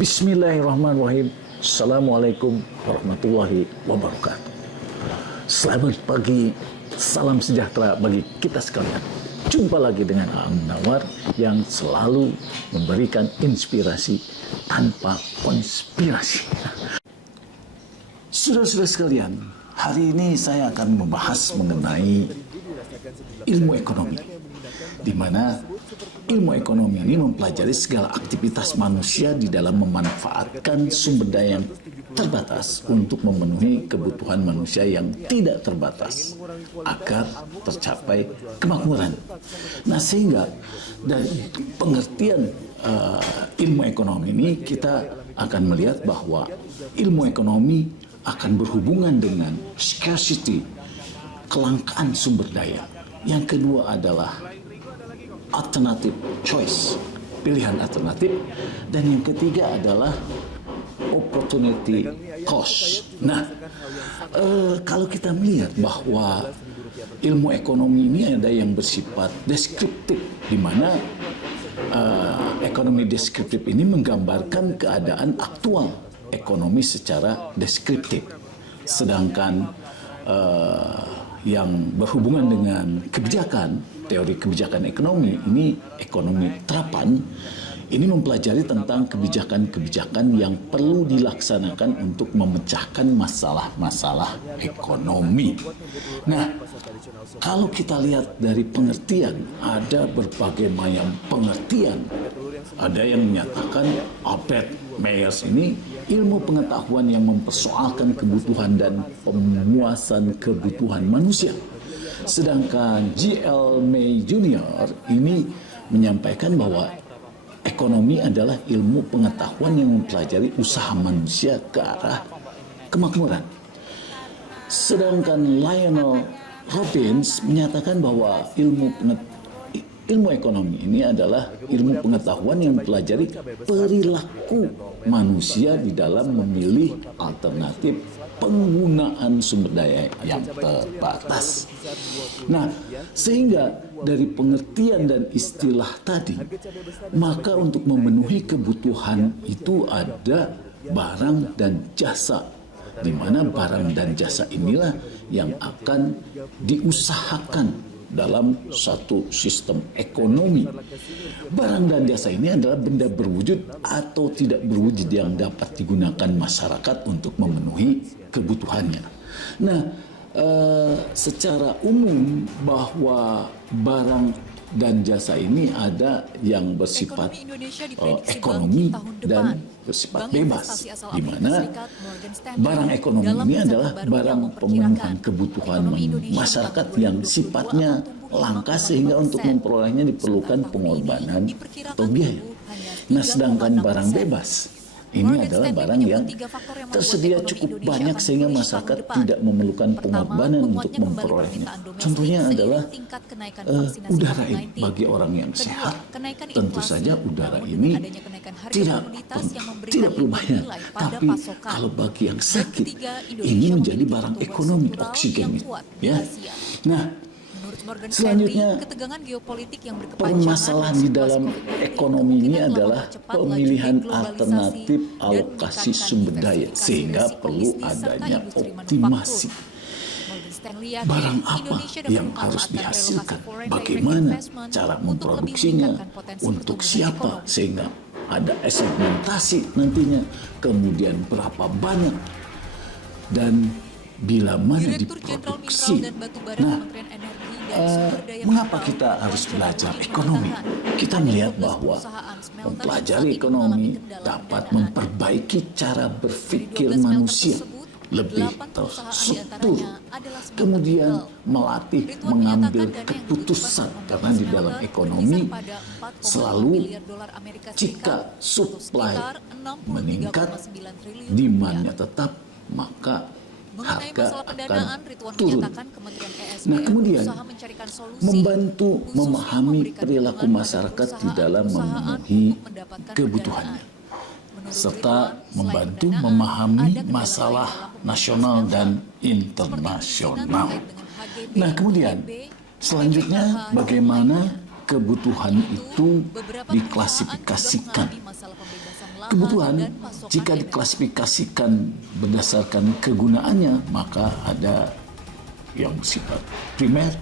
Bismillahirrahmanirrahim. Assalamualaikum warahmatullahi wabarakatuh. Selamat pagi, salam sejahtera bagi kita sekalian. Jumpa lagi dengan Aang Munawar yang selalu memberikan inspirasi tanpa konspirasi. Saudara-saudara sekalian, hari ini saya akan membahas mengenai ilmu ekonomi, di mana ilmu ekonomi ini mempelajari segala aktivitas manusia di dalam memanfaatkan sumber daya yang terbatas untuk memenuhi kebutuhan manusia yang tidak terbatas agar tercapai kemakmuran. Nah, sehingga dari pengertian ilmu ekonomi ini kita akan melihat bahwa ilmu ekonomi akan berhubungan dengan scarcity, kelangkaan sumber daya. Yang kedua adalah alternative choice, pilihan alternatif, dan yang ketiga adalah opportunity cost. Nah, kalau kita melihat bahwa ilmu ekonomi ini ada yang bersifat deskriptif, di mana ekonomi deskriptif ini menggambarkan keadaan aktual ekonomi secara deskriptif, sedangkan yang berhubungan dengan kebijakan, teori kebijakan ekonomi, ini ekonomi terapan, ini mempelajari tentang kebijakan-kebijakan yang perlu dilaksanakan untuk memecahkan masalah-masalah ekonomi. Nah, kalau kita lihat dari pengertian, ada berbagai macam pengertian. Ada yang menyatakan Albert Meyers ini ilmu pengetahuan yang mempersoalkan kebutuhan dan pemuasan kebutuhan manusia. Sedangkan G.L. May Jr. ini menyampaikan bahwa ekonomi adalah ilmu pengetahuan yang mempelajari usaha manusia ke arah kemakmuran. Sedangkan Lionel Robbins menyatakan bahwa ilmu ekonomi ini adalah ilmu pengetahuan yang mempelajari perilaku manusia di dalam memilih alternatif penggunaan sumber daya yang terbatas. Nah, sehingga dari pengertian dan istilah tadi, maka untuk memenuhi kebutuhan itu ada barang dan jasa, di mana barang dan jasa inilah yang akan diusahakan dalam satu sistem ekonomi. Barang dan jasa ini adalah benda berwujud atau tidak berwujud yang dapat digunakan masyarakat untuk memenuhi kebutuhannya. Nah, secara umum bahwa barang dan jasa ini ada yang bersifat ekonomi dan bersifat bebas, di mana barang ekonomi ini adalah barang pemenuhan kebutuhan masyarakat yang sifatnya langka sehingga untuk memperolehnya diperlukan pengorbanan atau biaya. Nah, sedangkan barang bebas ini adalah barang yang tersedia cukup banyak sehingga masyarakat tidak memerlukan pengorbanan untuk memperolehnya. Contohnya adalah udara ini bagi orang yang sehat. Tentu saja udara ini tidak perlu bayar. Tapi kalau bagi yang sakit, ini menjadi barang ekonomi, oksigen. Ya. Nah, selanjutnya, permasalahan di dalam ekonomi ini adalah pemilihan alternatif alokasi sumber daya, sehingga perlu adanya optimasi. Barang apa yang harus dihasilkan, bagaimana cara memproduksinya, untuk siapa, sehingga ada segmentasi nantinya, kemudian berapa banyak, dan bila mana diproduksi. Nah, mengapa kita harus belajar ekonomi? Kita melihat bahwa mempelajari ekonomi dapat memperbaiki cara berpikir manusia lebih terstruktur, kemudian melatih mengambil keputusan, karena di dalam ekonomi selalu jika supply meningkat, demand-nya tetap, maka harga akan turun. Nah, kemudian membantu memahami perilaku masyarakat di dalam memenuhi kebutuhannya, serta membantu memahami masalah nasional dan internasional. Nah, kemudian selanjutnya bagaimana kebutuhan itu diklasifikasikan. Kebutuhan jika diklasifikasikan berdasarkan kegunaannya, maka ada yang bersifat primer,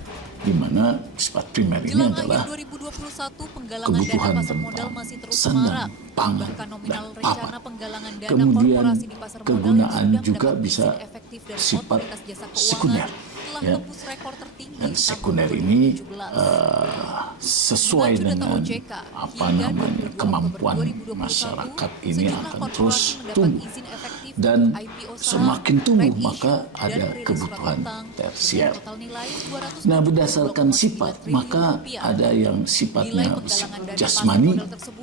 di mana sifat primer ini adalah kebutuhan tentang sandang, pangan, dan papan. Kemudian kegunaan juga bisa sifat sekunder. Ya. Dan sekunder ini sesuai dengan kemampuan masyarakat ini akan terus tumbuh. Dan semakin tumbuh maka ada kebutuhan tersier. Nah, berdasarkan sifat maka ada yang sifatnya jasmani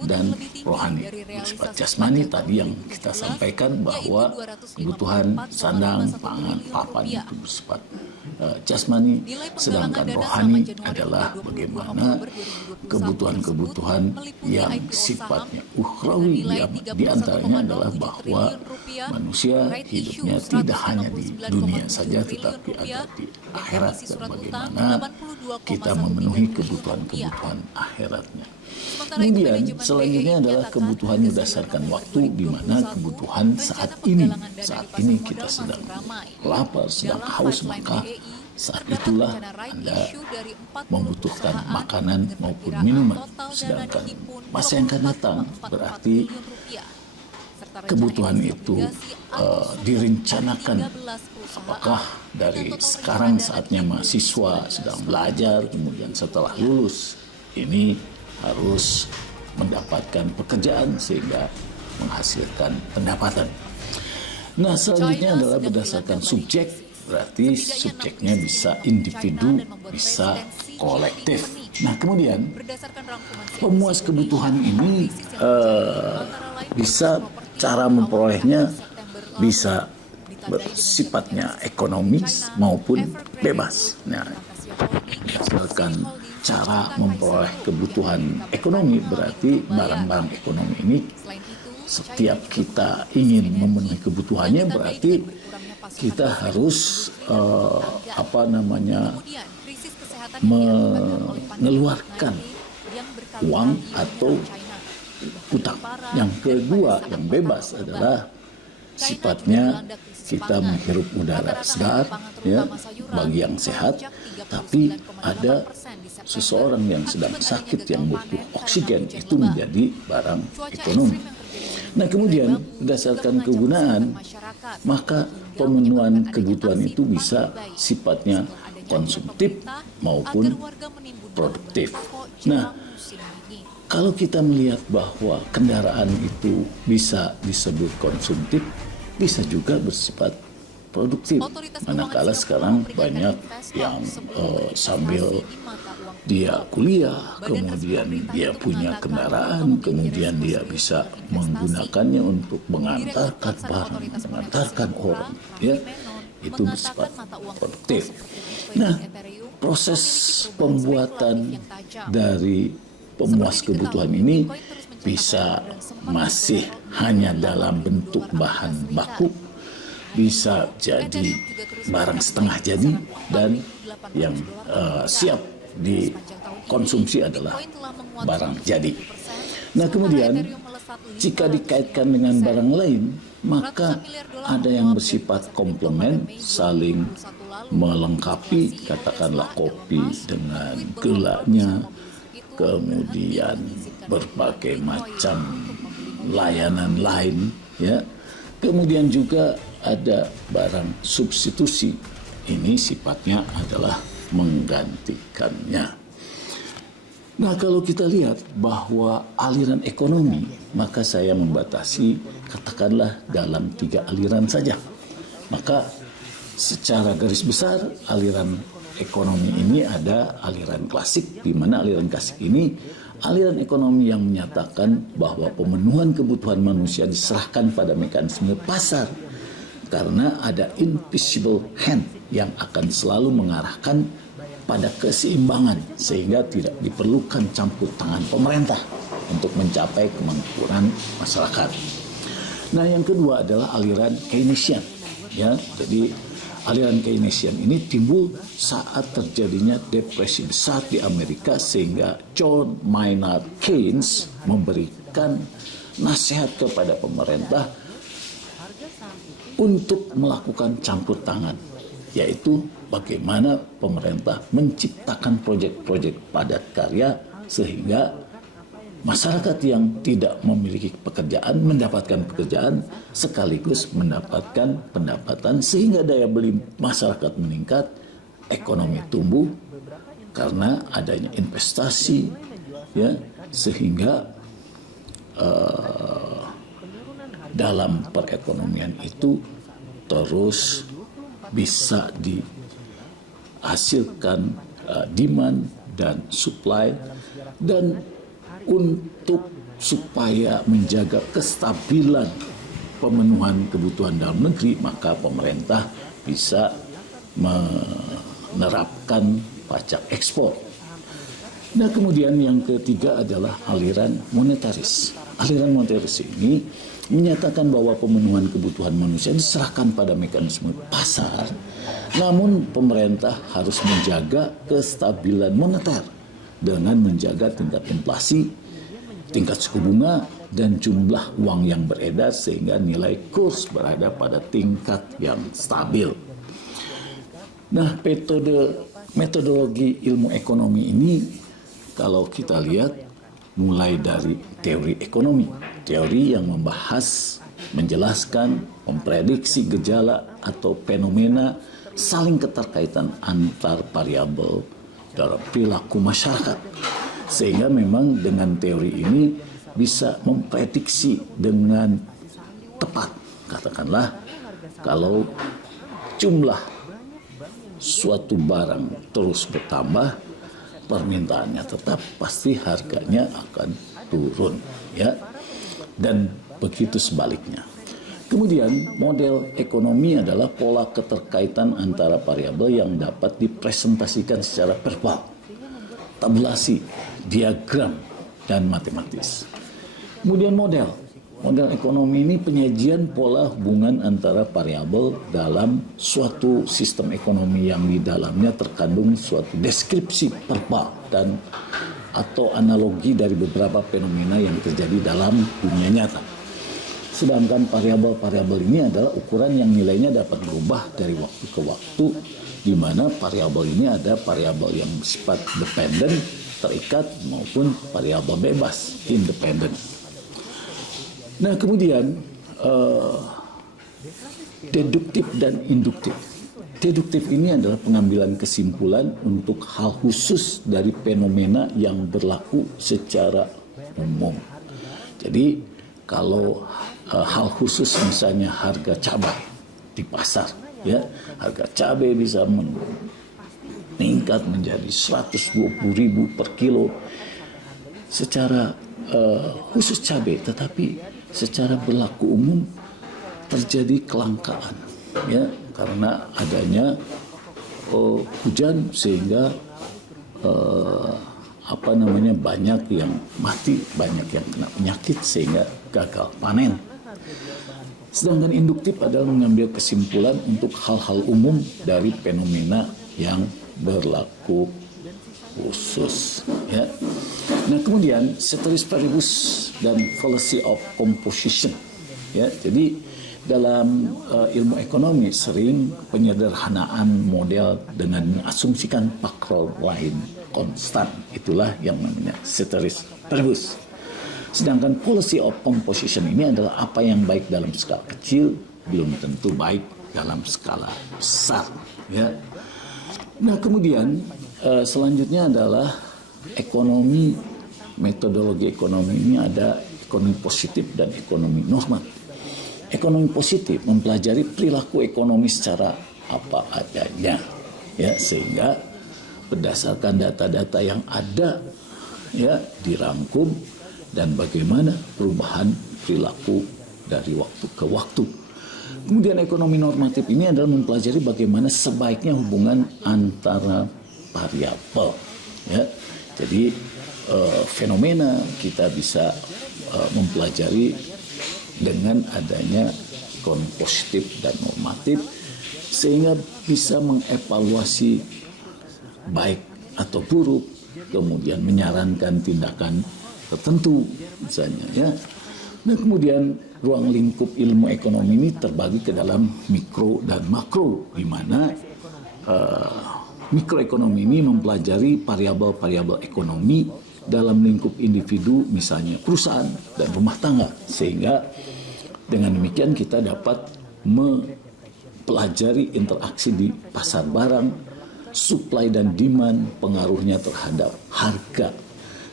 dan rohani. Sifat jasmani tadi yang kita sampaikan bahwa kebutuhan sandang, pangan, papan itu bersifat jasmani, sedangkan rohani adalah bagaimana kebutuhan-kebutuhan yang sifatnya ukhrawi. Di antaranya adalah bahwa manusia hidupnya tidak hanya di dunia saja tetapi ada di akhirat, dan bagaimana kita memenuhi kebutuhan-kebutuhan akhiratnya. Kemudian selanjutnya adalah kebutuhan berdasarkan waktu, di mana kebutuhan saat ini kita sedang lapar, sedang haus, maka saat itulah Anda membutuhkan makanan maupun minuman. Sedangkan masa yang akan datang berarti kebutuhan itu direncanakan. Apakah dari sekarang saatnya mahasiswa sedang belajar, kemudian setelah lulus ini harus mendapatkan pekerjaan sehingga menghasilkan pendapatan. Nah, selanjutnya adalah berdasarkan subjek, berarti subjeknya bisa individu, bisa kolektif. Nah, kemudian pemuas kebutuhan ini bisa cara memperolehnya bisa bersifatnya ekonomis maupun bebas. Nah, berdasarkan cara memperoleh kebutuhan ekonomi berarti barang-barang ekonomi ini setiap kita ingin memenuhi kebutuhannya berarti kita harus mengeluarkan uang atau utang. Yang kedua yang bebas adalah sifatnya kita menghirup udara segar ya bagi yang sehat, tapi ada seseorang yang sedang sakit yang butuh oksigen, itu menjadi barang ekonomi. Nah, kemudian berdasarkan kegunaan maka pemenuhan kebutuhan itu bisa sifatnya konsumtif maupun produktif. Nah, kalau kita melihat bahwa kendaraan itu bisa disebut konsumtif, bisa juga bersifat produktif. Manakala sekarang banyak yang sambil dia kuliah, kemudian dia punya kendaraan, kemudian dia bisa menggunakannya untuk mengantarkan barang, mengantarkan orang, ya, itu bersifat produktif. Nah, proses pembuatan dari pemuas kebutuhan ini bisa masih hanya dalam bentuk bahan baku, bisa jadi barang setengah jadi, dan yang siap dikonsumsi adalah barang jadi. Nah, kemudian jika dikaitkan dengan barang lain, maka ada yang bersifat komplement, saling melengkapi, katakanlah kopi dengan gelanya, kemudian berbagai macam layanan lain, ya. Kemudian juga ada barang substitusi. Ini sifatnya adalah menggantikannya. Nah, kalau kita lihat bahwa aliran ekonomi, maka saya membatasi katakanlah dalam 3 aliran saja. Maka secara garis besar aliran ekonomi ini ada aliran klasik, di mana aliran klasik ini aliran ekonomi yang menyatakan bahwa pemenuhan kebutuhan manusia diserahkan pada mekanisme pasar karena ada invisible hand yang akan selalu mengarahkan pada keseimbangan sehingga tidak diperlukan campur tangan pemerintah untuk mencapai kemakmuran masyarakat. Nah, yang kedua adalah aliran Keynesian, ya. Jadi aliran Keynesian ini timbul saat terjadinya depresi besar di Amerika sehingga John Maynard Keynes memberikan nasihat kepada pemerintah untuk melakukan campur tangan, yaitu bagaimana pemerintah menciptakan proyek-proyek padat karya sehingga masyarakat yang tidak memiliki pekerjaan mendapatkan pekerjaan sekaligus mendapatkan pendapatan sehingga daya beli masyarakat meningkat, ekonomi tumbuh karena adanya investasi, ya, sehingga dalam perekonomian itu terus bisa dihasilkan demand dan supply, dan untuk supaya menjaga kestabilan pemenuhan kebutuhan dalam negeri, maka pemerintah bisa menerapkan pajak ekspor. Nah, kemudian yang ketiga adalah aliran monetaris. Aliran monetaris ini menyatakan bahwa pemenuhan kebutuhan manusia diserahkan pada mekanisme pasar, namun pemerintah harus menjaga kestabilan moneter dengan menjaga tingkat inflasi, tingkat suku bunga, dan jumlah uang yang beredar sehingga nilai kurs berada pada tingkat yang stabil. Nah, metodologi ilmu ekonomi ini kalau kita lihat mulai dari teori ekonomi, teori yang membahas, menjelaskan, memprediksi gejala atau fenomena saling keterkaitan antar variabel dalam perilaku masyarakat. Sehingga memang dengan teori ini bisa memprediksi dengan tepat. Katakanlah kalau jumlah suatu barang terus bertambah, permintaannya tetap pasti harganya akan turun, ya. Dan begitu sebaliknya. Kemudian model ekonomi adalah pola keterkaitan antara variabel yang dapat dipresentasikan secara verbal, tabulasi, diagram, dan matematis. Kemudian model ekonomi ini penyajian pola hubungan antara variabel dalam suatu sistem ekonomi yang di dalamnya terkandung suatu deskripsi verbal dan atau analogi dari beberapa fenomena yang terjadi dalam dunia nyata. Sedangkan variabel-variabel ini adalah ukuran yang nilainya dapat berubah dari waktu ke waktu, di mana variabel ini ada variabel yang bersifat dependen, terikat, maupun variabel bebas, independen. Nah, kemudian deduktif dan induktif. Deduktif ini adalah pengambilan kesimpulan untuk hal khusus dari fenomena yang berlaku secara umum. Jadi kalau hal khusus misalnya harga cabai di pasar, ya, harga cabai bisa meningkat menjadi 120.000 per kilo secara khusus cabai, tetapi secara berlaku umum terjadi kelangkaan, ya, karena adanya hujan sehingga banyak yang mati, banyak yang kena penyakit sehingga gagal panen. Sedangkan induktif adalah mengambil kesimpulan untuk hal-hal umum dari fenomena yang berlaku khusus, ya. Nah, kemudian ceteris paribus dan fallacy of composition, ya. Jadi dalam ilmu ekonomi sering penyederhanaan model dengan mengasumsikan faktor lain konstan. Itulah yang namanya ceteris paribus. Sedangkan policy of composition ini adalah apa yang baik dalam skala kecil belum tentu baik dalam skala besar, ya. Nah, kemudian selanjutnya adalah ekonomi, metodologi ekonomi ini ada ekonomi positif dan ekonomi normatif. Ekonomi positif mempelajari perilaku ekonomi secara apa adanya, ya, sehingga berdasarkan data-data yang ada, ya, dirangkum dan bagaimana perubahan perilaku dari waktu ke waktu. Kemudian ekonomi normatif ini adalah mempelajari bagaimana sebaiknya hubungan antara variabel, ya. Jadi fenomena kita bisa mempelajari dengan adanya ekonomi positif dan normatif sehingga bisa mengevaluasi baik atau buruk, kemudian menyarankan tindakan tertentu misalnya ya. Dan kemudian ruang lingkup ilmu ekonomi ini terbagi ke dalam mikro dan makro, di mana mikroekonomi ini mempelajari variabel-variabel ekonomi dalam lingkup individu, misalnya perusahaan dan rumah tangga, sehingga dengan demikian kita dapat mempelajari interaksi di pasar barang, supply dan demand, pengaruhnya terhadap harga,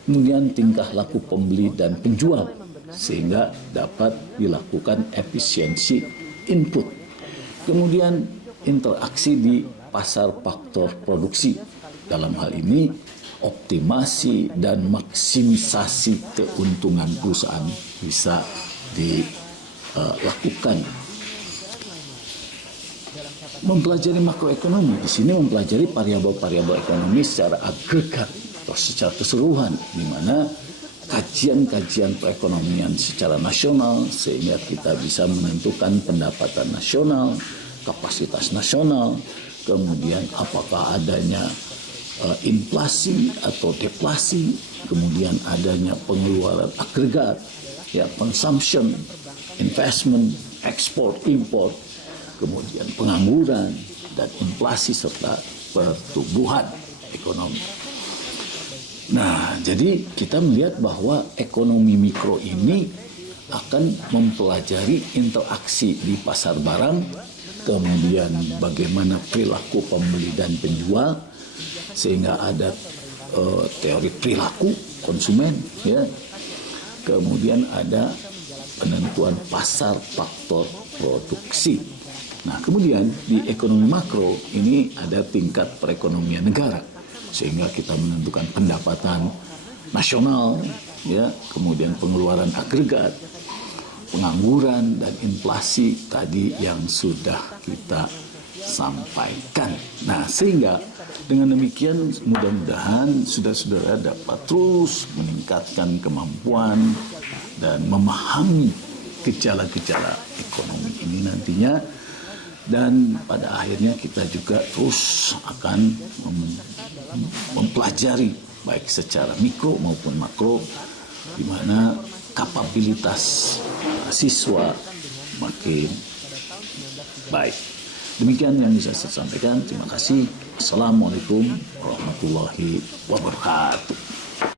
kemudian tingkah laku pembeli dan penjual, sehingga dapat dilakukan efisiensi input. Kemudian interaksi di pasar faktor produksi. Dalam hal ini optimasi dan maksimisasi keuntungan perusahaan bisa dilakukan. Mempelajari makroekonomi di sini mempelajari variabel-variabel ekonomi secara agregat atau secara keseluruhan, di mana kajian-kajian perekonomian secara nasional, sehingga kita bisa menentukan pendapatan nasional, kapasitas nasional, kemudian apakah adanya inflasi atau deflasi, kemudian adanya pengeluaran agregat, ya, consumption, investment, ekspor, import, kemudian pengangguran dan inflasi serta pertumbuhan ekonomi. Nah, jadi kita melihat bahwa ekonomi mikro ini akan mempelajari interaksi di pasar barang, kemudian bagaimana perilaku pembeli dan penjual, sehingga ada teori perilaku konsumen, ya. Kemudian ada penentuan pasar faktor produksi. Nah, kemudian di ekonomi makro ini ada tingkat perekonomian negara, sehingga kita menentukan pendapatan nasional, ya, kemudian pengeluaran agregat, pengangguran dan inflasi tadi yang sudah kita sampaikan. Nah, sehingga dengan demikian mudah-mudahan saudara-saudara dapat terus meningkatkan kemampuan dan memahami gejala-gejala ekonomi ini nantinya, dan pada akhirnya kita juga terus akan mempelajari baik secara mikro maupun makro, di mana kapabilitas siswa makin baik. Demikian yang bisa saya sampaikan. Terima kasih. Assalamualaikum warahmatullahi wabarakatuh.